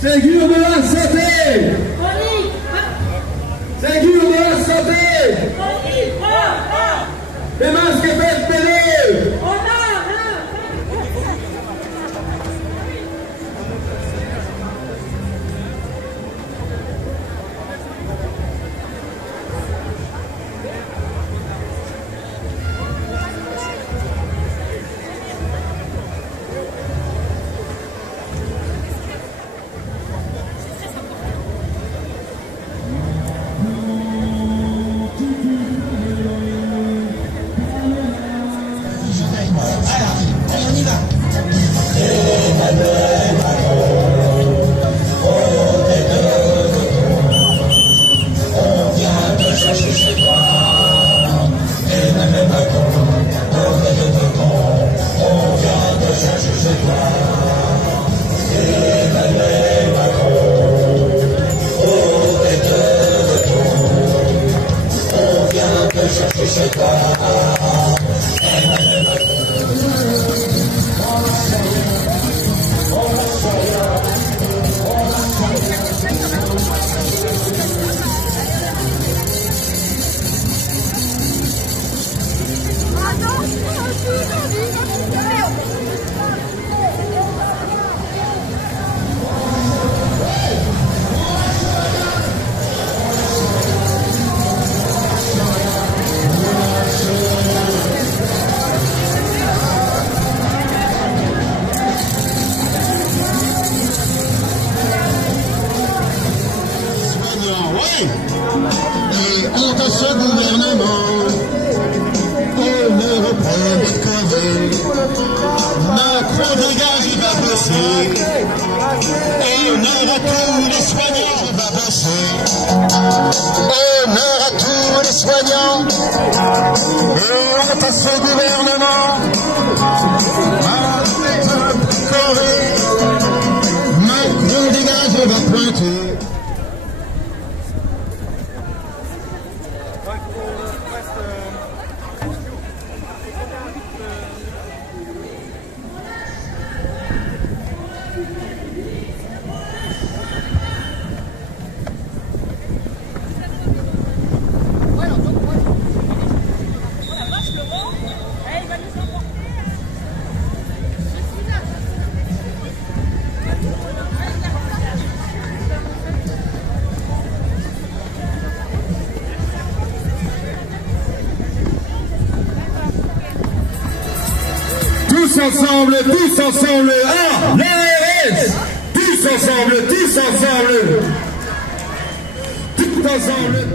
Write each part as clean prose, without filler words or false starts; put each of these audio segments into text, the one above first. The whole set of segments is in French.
Ségur de la santé. Ségur de la santé. Les masques FFP2. Et entre ce gouvernement et l'Europe Macron dégage, il va bosser. Et on aura tous les soignants, il va bosser. Et on aura tous les soignants. Et entre ce gouvernement Macron dégage, il va pointer. Tous ensemble, ah, l'ARS, tous ensemble, tout ensemble.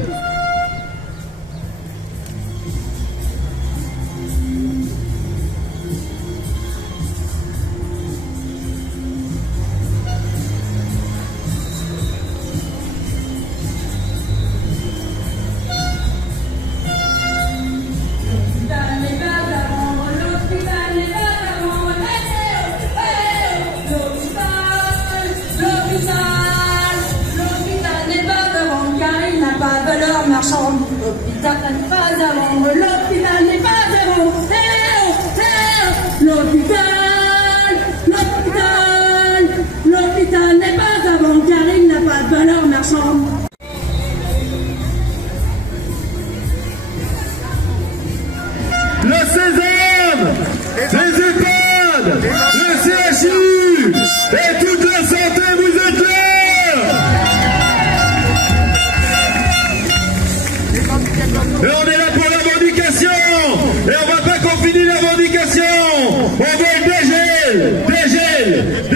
L'hôpital n'est pas à vendre, l'hôpital n'est pas à vendre. L'hôpital n'est pas à vendre car il n'a pas de valeur marchande. Le César, les EHPAD, le CHU et toute la santé, vous êtes là. Et on est là pour la revendication. Et on va pas qu'on finisse la revendication. On veut le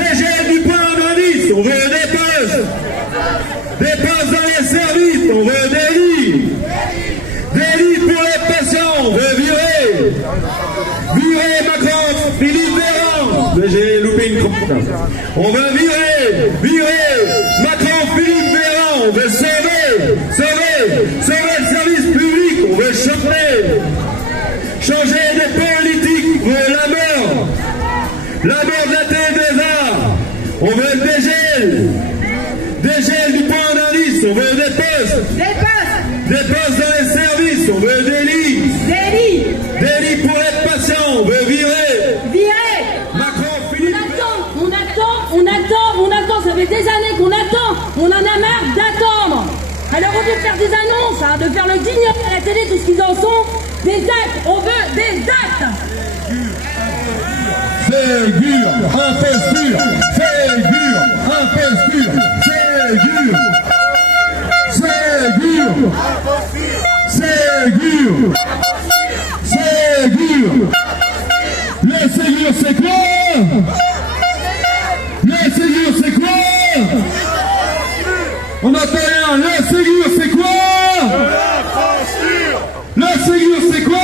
dégel du point d'indice. On veut des postes dans les services. On veut des lits pour les patients. On veut virer Macron, Philippe Véran. J'ai loupé une crotte. On veut virer Macron, Philippe Véran. On veut sauver le service public. On veut changer des politiques. On veut la mort de la TF2A. On veut le dégel du point d'indice. On veut des postes dans les services. On veut des lits pour les patients. On veut virer Macron, Philippe. On attend, ça fait des années qu'on Alors au lieu de faire des annonces, hein, de faire le guignol à la télé, tout ce qu'ils en sont, des actes, on veut des actes. Ségur, imposture, Ségur, imposture, Ségur, Ségur, Ségur, Ségur. Le Ségur c'est quoi? Le Ségur c'est quoi? On n'entend rien. Le Ségur c'est quoi? Le Ségur c'est quoi?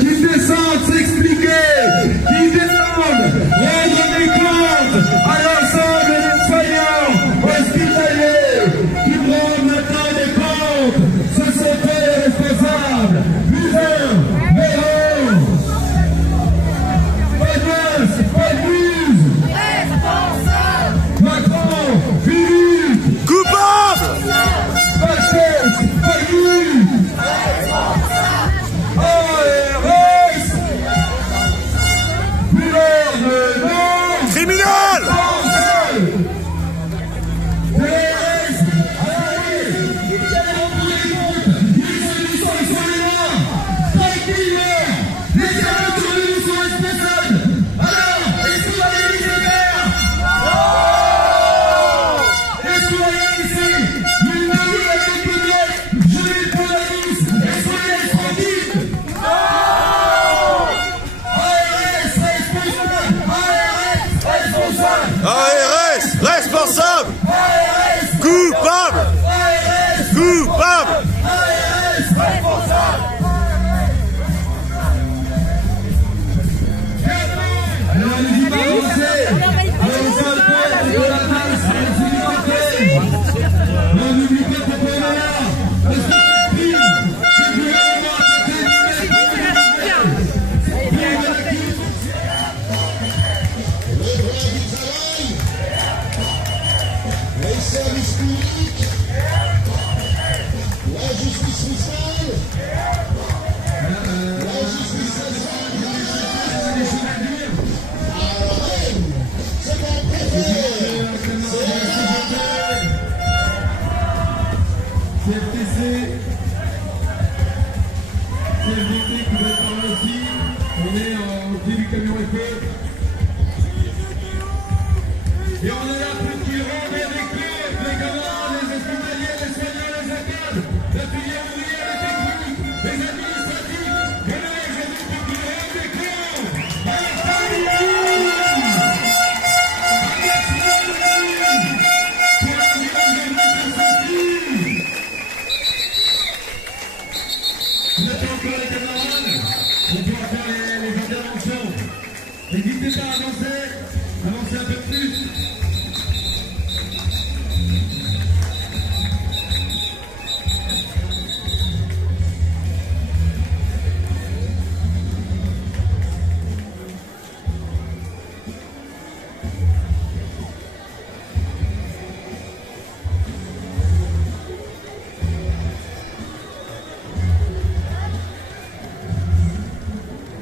Qui descendent s'expliquer, qui descendent rendre des comptes à l'ensemble des soignants hospitaliers, qui prennent maintenant des comptes, ce sont eux les responsables. Buzyn, Véran, pas de Buse, responsable. Macron, Philippe, coupable. Pastès, Pagny, responsable. Criminel! ARS, responsable. Coupable. Coupable. Service public, la justice sociale, la justice sociale, c'est mon préféré, CFTC, CFDT qui va être par là aussi, on est au pied du camion épée. Et on est là pour qu'ils rendent des comptes, les gamins, les hospitaliers, les soignants, les ACAD, la filière ouvrière, les techniques, les administratifs. On est là aujourd'hui pour qu'ils rendent des comptes à la famille. Pour la violence de notre société. Vous êtes encore les camarades, on doit faire les interventions. N'hésitez pas à avancer un peu plus.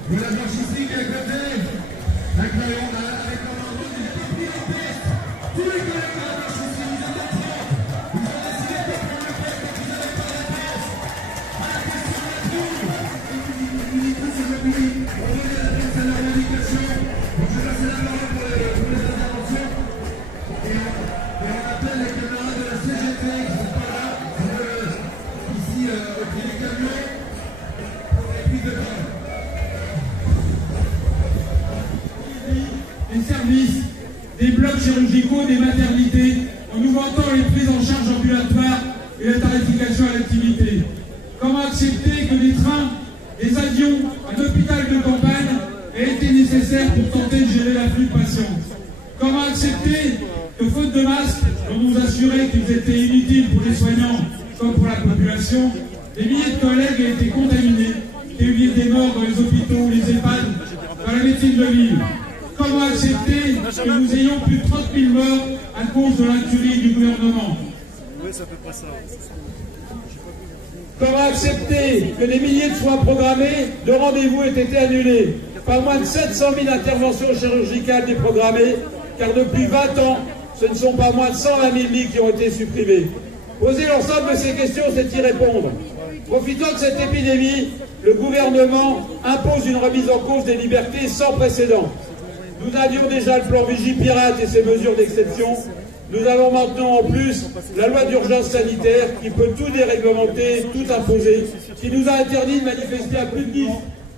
Vous la blanchistique à côté, avec l'ordre des priorités, tous les collègues de la blanchistique, vous êtes en train, vous avez décidé de prendre le poste quand vous n'avez pas la réponse à la question de la trouble. On va donner la réponse à la revendication. Donc je laisse la parole pour les interventions. Et on appelle les camarades de la CGT qui ne sont pas là, ici au pied du camion, pour les prises de parole. Les services des blocs chirurgicaux, des maternités, en nous vantant les prises en charge ambulatoires et la tarification à l'activité? Comment accepter que des trains, des avions, un hôpital de campagne aient été nécessaires pour tenter de gérer l'afflux de patients? Comment accepter que, faute de masques, on nous assurait qu'ils étaient inutiles pour les soignants comme pour la population, des milliers de collègues aient été contaminés, qu'il y ait eu des morts dans les hôpitaux, les EHPAD, dans la médecine de ville? Comment accepter que nous ayons plus de 30 000 morts à cause de l'incurie du gouvernement? Oui, c'est à peu près ça. Comment accepter que des milliers de soins programmés, de rendez-vous aient été annulés? Pas moins de 700 000 interventions chirurgicales déprogrammées, car depuis 20 ans, ce ne sont pas moins de 120 000 lits qui ont été supprimés. Poser l'ensemble de ces questions, c'est y répondre. Profitant de cette épidémie, le gouvernement impose une remise en cause des libertés sans précédent. Nous avions déjà le plan Vigipirate et ses mesures d'exception. Nous avons maintenant en plus la loi d'urgence sanitaire qui peut tout déréglementer, tout imposer, qui nous a interdit de manifester à plus de 10.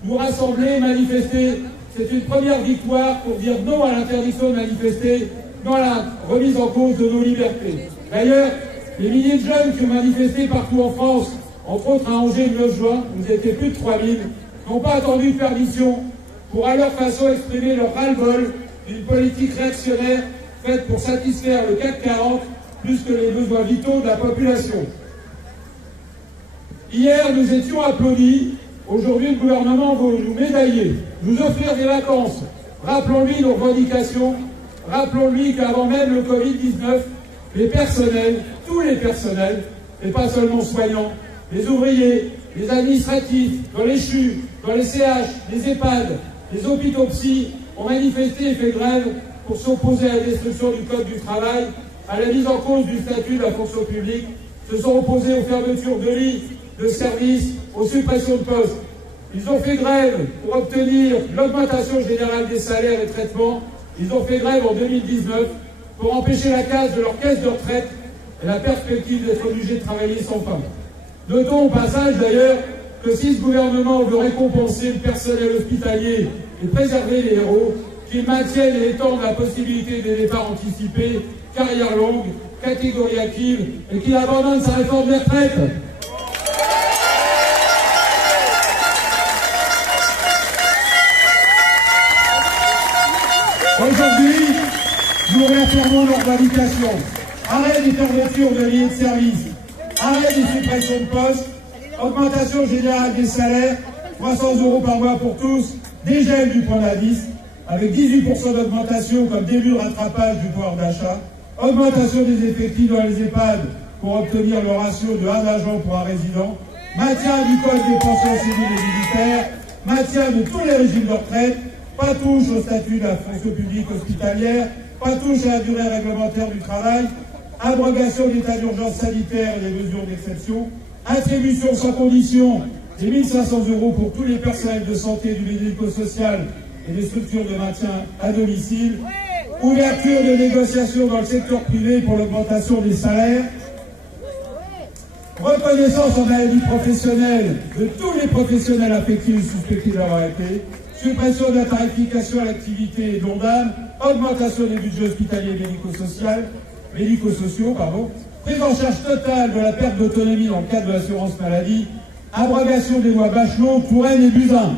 Nous rassembler, manifester, c'est une première victoire pour dire non à l'interdiction de manifester, non à la remise en cause de nos libertés. D'ailleurs, les milliers de jeunes qui ont manifesté partout en France, entre autres à Angers le 9 juin, vous étiez plus de 3000, n'ont pas attendu de permission pour à leur façon exprimer leur ras-le-bol d'une politique réactionnaire faite pour satisfaire le CAC 40 plus que les besoins vitaux de la population. Hier, nous étions applaudis. Aujourd'hui, le gouvernement veut nous médailler, nous offrir des vacances. Rappelons-lui nos revendications. Rappelons-lui qu'avant même le Covid-19, les personnels, tous les personnels, et pas seulement soignants, les ouvriers, les administratifs, dans les CHU, dans les CH, les EHPAD, les hôpitaux psy, ont manifesté et fait grève pour s'opposer à la destruction du Code du travail, à la mise en cause du statut de la fonction publique, se sont opposés aux fermetures de lits, de services, aux suppressions de postes. Ils ont fait grève pour obtenir l'augmentation générale des salaires et traitements. Ils ont fait grève en 2019 pour empêcher la casse de leur caisse de retraite et la perspective d'être obligés de travailler sans fin. Notons au passage d'ailleurs que si ce gouvernement veut récompenser le personnel hospitalier et préserver les héros, qu'il maintienne et étende la possibilité des départs anticipés, carrière longue, catégorie active, et qu'il abandonne sa réforme des retraites. Aujourd'hui, nous réaffirmons nos revendications. Arrêt des fermetures de lignes de service, arrêt des suppressions de postes, augmentation générale des salaires, 300 € par mois pour tous, dégel du point d'indice, avec 18% d'augmentation comme début de rattrapage du pouvoir d'achat, augmentation des effectifs dans les EHPAD pour obtenir le ratio de 1 agent pour un résident, maintien du code des pensions civiles et militaires, maintien de tous les régimes de retraite, pas touche au statut de la fonction publique hospitalière, pas touche à la durée réglementaire du travail, abrogation de l'état d'urgence sanitaire et des mesures d'exception, attribution sans condition des 1 500 € pour tous les personnels de santé du médico-social et des structures de maintien à domicile, ouverture de négociations dans le secteur privé pour l'augmentation des salaires, reconnaissance en maladie professionnelle de tous les professionnels affectés ou suspectés d'avoir été, suppression de la tarification à l'activité et l'ONDAM, augmentation des budgets hospitaliers et médico-sociaux, prise en charge totale de la perte d'autonomie dans le cadre de l'assurance maladie, abrogation des lois Bachelot, Touraine et Buzyn.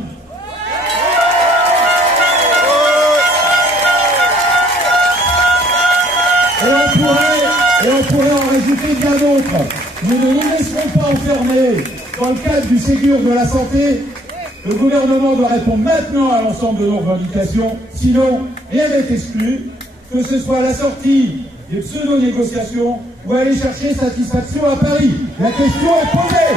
Et on pourrait en rajouter bien d'autres. Nous ne nous laisserons pas enfermer dans le cadre du Ségur de la santé. Le gouvernement doit répondre maintenant à l'ensemble de nos revendications, sinon rien n'est exclu, que ce soit la sortie des pseudo-négociations ou aller chercher satisfaction à Paris. La question est posée.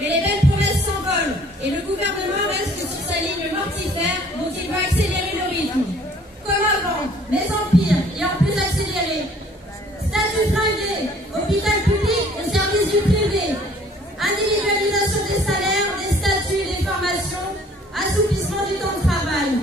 Mais les belles promesses s'envolent et le gouvernement reste sur sa ligne mortifère dont il veut accélérer le rythme. Comme avant, mais en pire et en plus accéléré. Statut flingué, hôpital public et services du privé, individualisation des salaires, des statuts, des formations, assouplissement du temps de travail.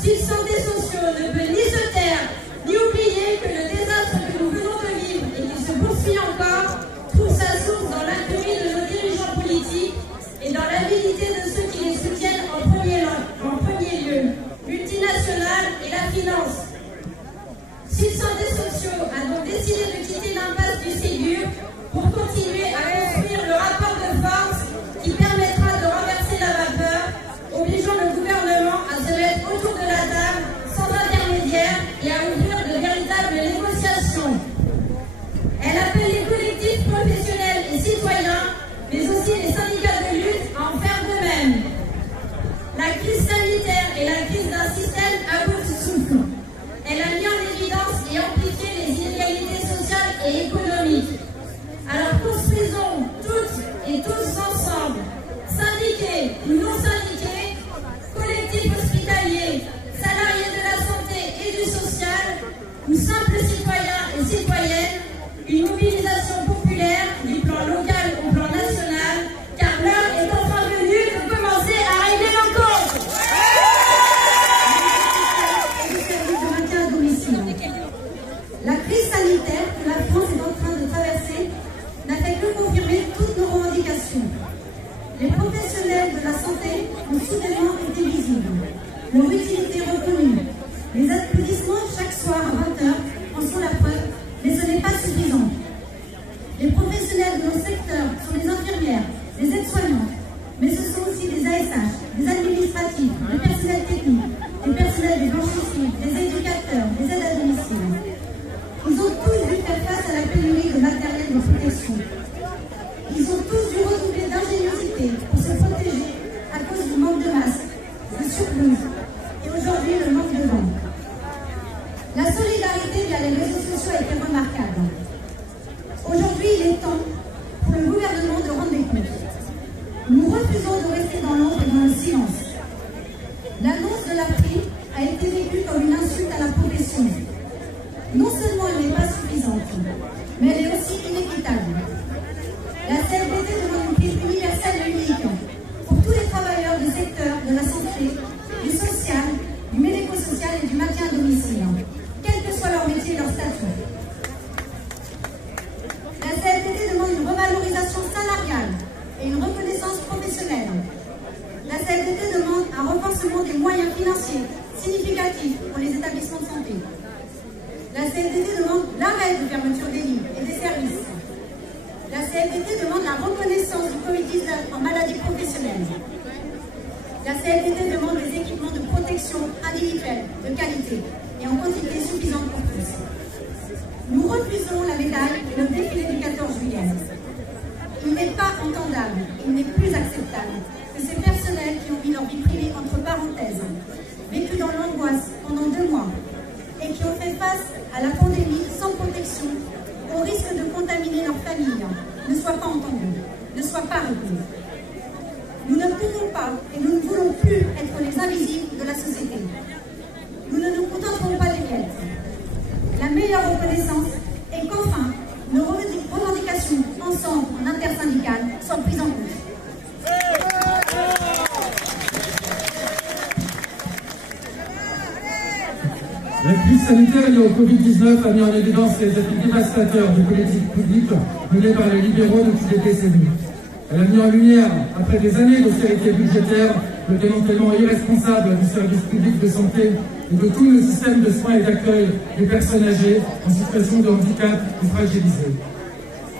Si le centre sociaux ne peut ni se taire, ni oublier que le désastre que nous venons de vivre et qui se poursuit encore trouve sa source dans l'incurie de nos dirigeants politiques et dans l'avidité de ceux qui les soutiennent en premier lieu, multinationales et la finance. Si le centre des sociaux a donc décidé de quitter l'impasse du Ségur pour continuer à construire le rapport de force qui permettra de renverser la vapeur, obligeant le gouvernement à se mettre autour de la table sans intermédiaire et à ouvrir de véritables négociations. Elle appelle les collectifs professionnels et citoyens, mais aussi les syndicats de lutte à en faire de même. La crise sanitaire et la crise d'un système à bout de souffle. Elle a mis en évidence et amplifié les inégalités sociales et économiques. Alors construisons toutes et tous ensemble, syndiqués ou non syndiqués, collectifs hospitaliers, salariés de la santé et du social, ou simples citoyens et citoyennes, une mobilisation populaire du plan local au plan national, car l'heure est enfin venue de commencer à régler nos comptes. La crise sanitaire que la France est en train de traverser n'a fait que confirmer toutes nos revendications. Les professionnels de la santé ont soudainement été visibles, leur utilité reconnue. Les applaudissements chaque soir à 20h en sont la preuve, mais ce n'est pas suffisant. Les professionnels de nos secteurs sont les infirmières, les aides-soignantes, mais ce sont aussi des ASH, des administratifs, des personnels techniques, des personnels des blanchisseries, des éducateurs, des aides à domicile. Ils ont tous dû faire face à la pénurie de matériel de protection. Ils ont tous dû redoubler d'ingéniosité pour se protéger à cause du manque de masques, de surblouses et aujourd'hui le manque de vent. La solidarité via les réseaux sociaux a été remarquable. Aujourd'hui, il est temps pour le gouvernement de rendre des comptes. Nous refusons de rester dans l'ombre et dans le silence. L'annonce de la prime a été vécue comme une insulte à la profession. Non seulement elle n'est pas suffisante, mais elle est aussi inéquitable. La CFDT demande une prime universelle et unique pour tous les travailleurs du secteur de la santé, du social, du médico-social et du maintien à domicile, quel que soit leur métier et leur statut. La CFDT demande une revalorisation salariale et une reconnaissance professionnelle. La CFDT demande un renforcement des moyens financiers significatifs pour les établissements de santé. La CFDT demande l'arrêt de fermeture des lits et des services. La CFDT demande la reconnaissance du Covid-19 en maladie professionnelle. La CFDT demande des équipements de protection individuelle, de qualité et en quantité suffisante pour tous. Nous refusons la médaille et le défilé du 14 juillet. Il n'est pas entendable, il n'est plus acceptable que ces personnels qui ont mis leur vie privée entre parenthèses, vécu dans l'angoisse pendant 2 mois, et qui ont fait face à la pandémie sans protection, au risque de contaminer leur famille, ne soient pas entendus, ne soient pas reconnus. Nous ne pouvons pas et nous ne voulons plus être les invisibles de la société. Nous ne nous contenterons pas des miettes. La meilleure reconnaissance est qu'enfin, nos revendications ensemble en intersyndicale soient prises en compte. La crise sanitaire liée au Covid-19 a mis en évidence les effets dévastateurs des politiques publiques menées par les libéraux depuis des décennies. Elle a mis en lumière, après des années d'austérité budgétaire, le démantèlement irresponsable du service public de santé et de tous nos systèmes de soins et d'accueil des personnes âgées en situation de handicap ou fragilisées.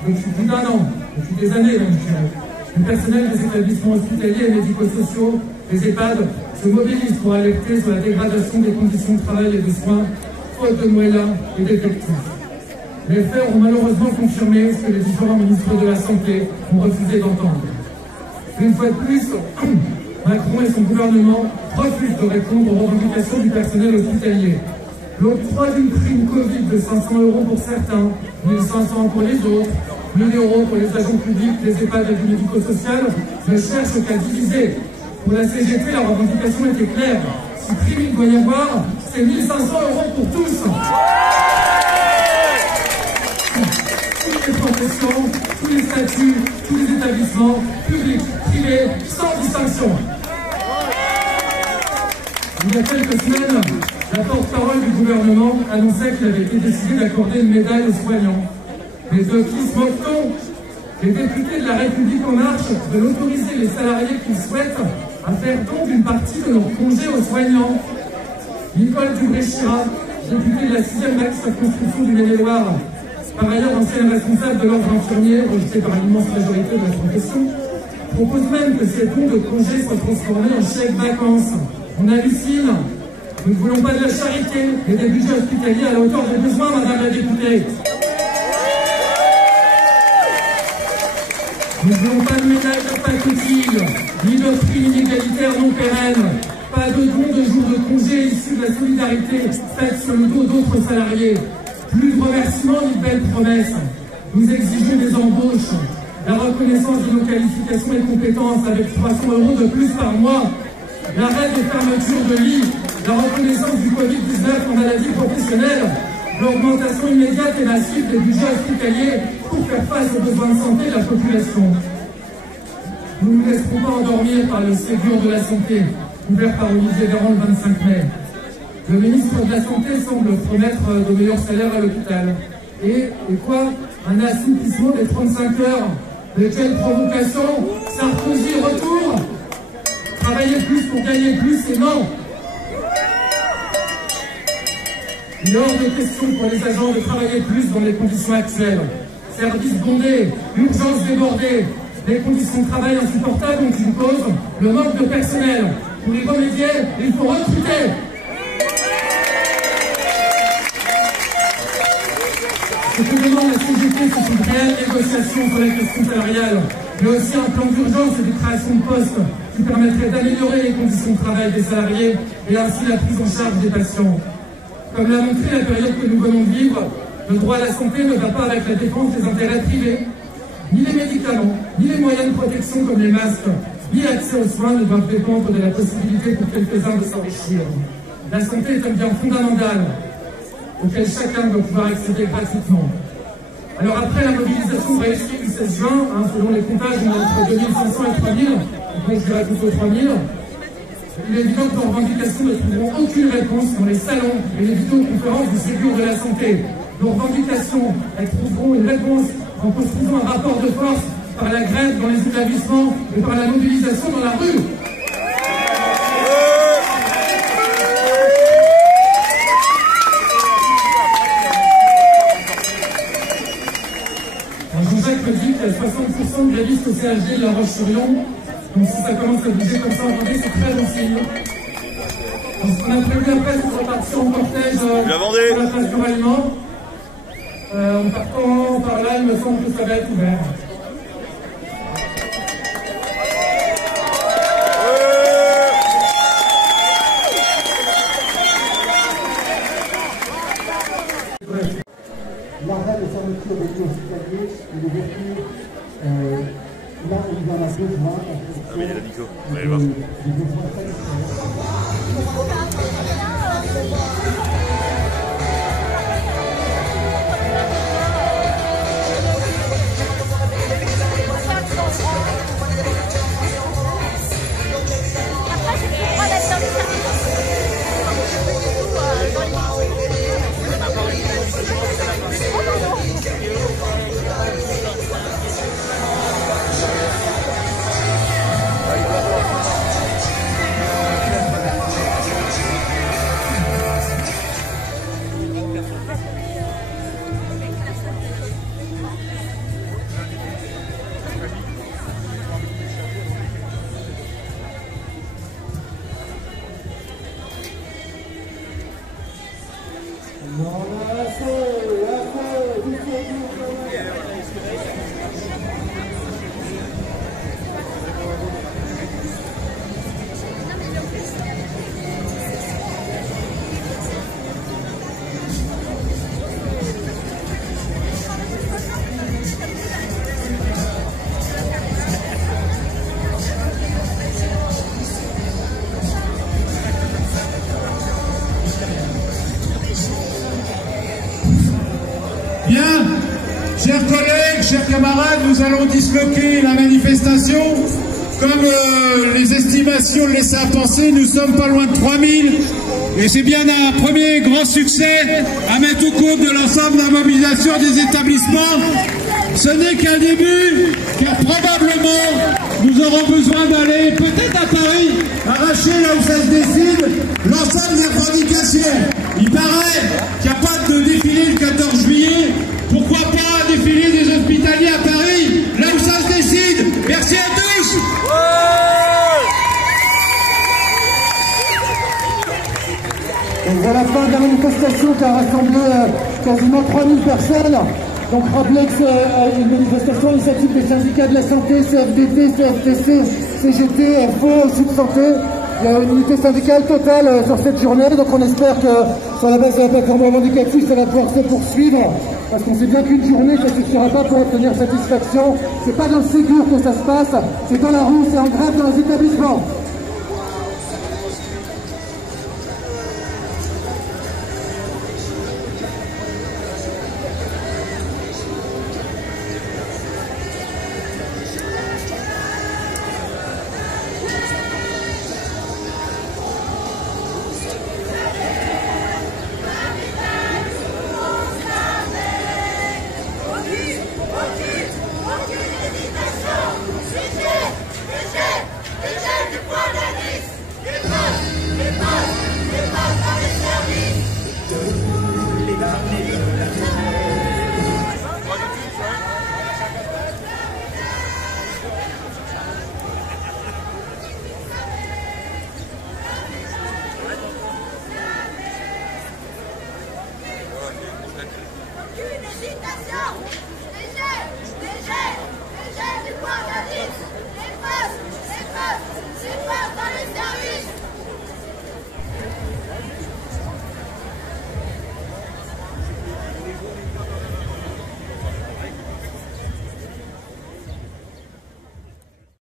Depuis plus d'1 an, depuis des années même, le personnel des établissements hospitaliers et médico-sociaux, les EHPAD, se mobilisent pour alerter sur la dégradation des conditions de travail et de soins, faute de moyens et d'effectifs. Les faits ont malheureusement confirmé ce que les différents ministres de la Santé ont refusé d'entendre. Une fois de plus, Macron et son gouvernement refusent de répondre aux revendications du personnel hospitalier. L'octroi d'une prime Covid de 500 € pour certains, 1 500 pour les autres, 1 000 € pour les agents publics, les EHPAD et du médico-social ne cherchent qu'à diviser. Pour la CGT, la revendication était claire. Si prime il doit y avoir, c'est 1 500 € pour tous. Toutes les professions, tous les statuts, tous les établissements, publics, privés, sans distinction. Il y a quelques semaines, la porte-parole du gouvernement annonçait qu'il avait été décidé d'accorder une médaille aux soignants. Mais de qui se moque-t-on? Les députés de la République En Marche veulent autoriser les salariés qui souhaitent à faire don d'une partie de leur congé aux soignants. Nicole Dubré-Chirat, députée de la 6e circonscription du Maine-et-Loire, par ailleurs ancienne responsable de l'ordre infirmier, rejetée par l'immense majorité de la profession, propose même que ces dons de congés soient transformés en chèques vacances. On hallucine. Nous ne voulons pas de la charité, mais des budgets hospitaliers à la hauteur des besoins, madame la députée. Nous ne voulons pas de médaille de pacotille, ni de prix inégalitaire non pérenne, pas de dons de jours de congé issus de la solidarité faite sur le dos d'autres salariés, plus de remerciements ni de belles promesses. Nous exigeons des embauches, la reconnaissance de nos qualifications et compétences avec 300 € de plus par mois, l'arrêt des fermetures de lits, la reconnaissance du Covid-19 en maladie professionnelle, l'augmentation immédiate et massive des budgets hospitaliers pour faire face aux besoins de santé de la population. Nous ne nous laisserons pas endormir par le Ségur de la santé, ouvert par Olivier Véran le 25 mai. Le ministre de la Santé semble promettre de meilleurs salaires à l'hôpital. Et quoi? Un assouplissement des 35 heures. Mais quelle provocation! Sarkozy retour! Travailler plus pour gagner plus, et non! Il est hors de question pour les agents de travailler plus dans les conditions actuelles. Services bondés, urgences débordées, des conditions de travail insupportables ont une cause, le manque de personnel. Pour y remédier, il faut recruter. Ce que demande la CGT, c'est une réelle négociation sur la question salariale, mais aussi un plan d'urgence et de création de postes qui permettrait d'améliorer les conditions de travail des salariés et ainsi la prise en charge des patients. Comme l'a montré la période que nous venons de vivre, le droit à la santé ne va pas avec la défense des intérêts privés. Ni les médicaments, ni les moyens de protection comme les masques, ni l'accès aux soins ne doivent dépendre de la possibilité pour quelques-uns de s'enrichir. La santé est un bien fondamental auquel chacun doit pouvoir accéder gratuitement. Alors après la mobilisation réussie du 16 juin, selon les comptages, on est entre 2500 et 3000, donc je dirais plutôt 3000, il est évident que nos revendications ne trouveront aucune réponse dans les salons et les vidéoconférences du Ségur de la santé. Nos revendications, elles trouveront une réponse en construisant un rapport de force par la grève dans les établissements et par la mobilisation dans la rue. Jean-Jacques me dit qu'il y a 60% de grévistes au CHD de La Roche-sur-Yon. Donc si ça commence à bouger comme ça en Vendée, c'est très bon signe. On a prévu après pour repartir en cortège sur la place du ralliement. En partant par là, il me semble que ça va être ouvert. L'arrêt de fermeture des lieux hospitaliers et l'ouverture là où il y en a besoin. Ah oui, il y a la Nico, on va aller voir. Chers collègues, chers camarades, nous allons disloquer la manifestation comme les estimations le laissaient à penser, nous sommes pas loin de 3000. Et c'est bien un premier grand succès à mettre au compte de l'ensemble de la mobilisation des établissements. Ce n'est qu'un début, car probablement nous aurons besoin d'aller peut-être à Paris, arracher là où ça se décide, l'ensemble des revendications. Il paraît qu'il n'y a pas de défilé le 14 juillet. Pourquoi pas un défilé des hospitaliers à Paris, là où ça se décide. Merci à tous. Donc voilà la fin de la manifestation qui a rassemblé quasiment 3000 personnes. Donc rappelez que c'est une manifestation initiative des syndicats de la santé, CFDT, CFTC, CGT, FO, Sud Santé. Il y a une unité syndicale totale sur cette journée, donc on espère que sur la base de la plateforme revendicative, ça va pouvoir se poursuivre, parce qu'on sait bien qu'une journée, ça ne suffira pas pour obtenir satisfaction. C'est pas dans le Ségur que ça se passe, c'est dans la rue, c'est en grève dans les établissements. Aucune hésitation. Léger.